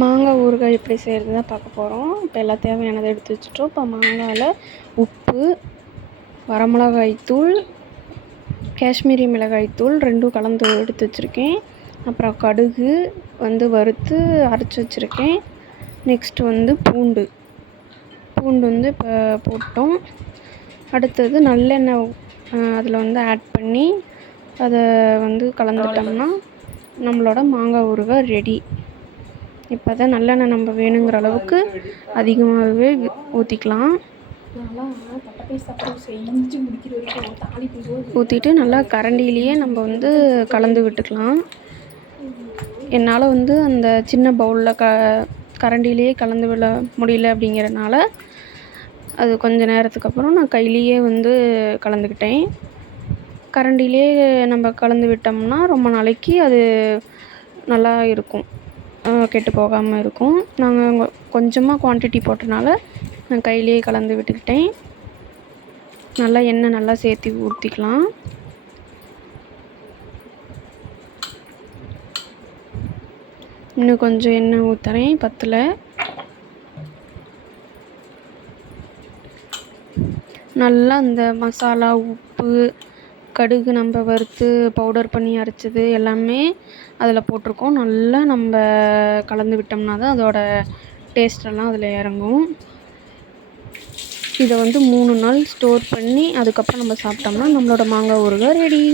மாங்காய் ஊறுகாய் எப்படி செய்கிறது தான் பார்க்க போகிறோம். இப்போ எல்லாம் தேவையானதை எடுத்து வச்சுட்டோம். இப்போ மாங்காயில் உப்பு, வரமிளகாய் தூள், காஷ்மீரி மிளகாய் தூள் ரெண்டும் கலந்து எடுத்து வச்சுருக்கேன். அப்புறம் கடுகு வறுத்து அரைச்சி வச்சுருக்கேன். நெக்ஸ்ட்டு பூண்டு இப்போ போட்டோம். அடுத்தது நல்லெண்ணெய் அதில் ஆட் பண்ணி அதை கலந்துட்டோம்னா நம்மளோட மாங்காய் ஊறுகாய் ரெடி. இப்போ தான் நல்லெண்ணெய் நம்ம வேணுங்கிற அளவுக்கு அதிகமாகவே ஊற்றிக்கலாம். ஊற்றிட்டு நல்லா கரண்டிலேயே நம்ம கலந்து விட்டுக்கலாம். என்னால் அந்த சின்ன பவுலில் கரண்டிலேயே கலந்து விட முடியல அப்படிங்கிறனால அது கொஞ்சம் நேரத்துக்கு அப்புறம் நான் கையிலேயே கலந்துக்கிட்டேன். கரண்டிலே நம்ம கலந்து விட்டோம்னா ரொம்ப நாளைக்கு அது நல்லா இருக்கும், கெட்டு போகாமல் இருக்கும். நாங்கள் கொஞ்சமாக குவான்டிட்டி போட்டனால நான் கையிலேயே கலந்து விட்டுக்கிட்டேன். நல்லா எண்ணெய் நல்லா சேர்த்து ஊற்றிக்கலாம். இன்னும் கொஞ்சம் எண்ணெய் ஊற்றுறேன், பத்தல. நல்லா அந்த மசாலா, உப்பு, கடுகு நம்ம வறுத்து பவுடர் பண்ணி அரைச்சது எல்லாமே அதில் போட்டிருக்கோம். நல்லா நம்ம கலந்து விட்டோம்னா தான் அதோட டேஸ்டெல்லாம் அதில் இறங்கும். இதை 3 நாள் ஸ்டோர் பண்ணி அதுக்கப்புறம் நம்ம சாப்பிட்டோம்னா நம்மளோட மாங்காய் ஊறுகாய் ரெடி.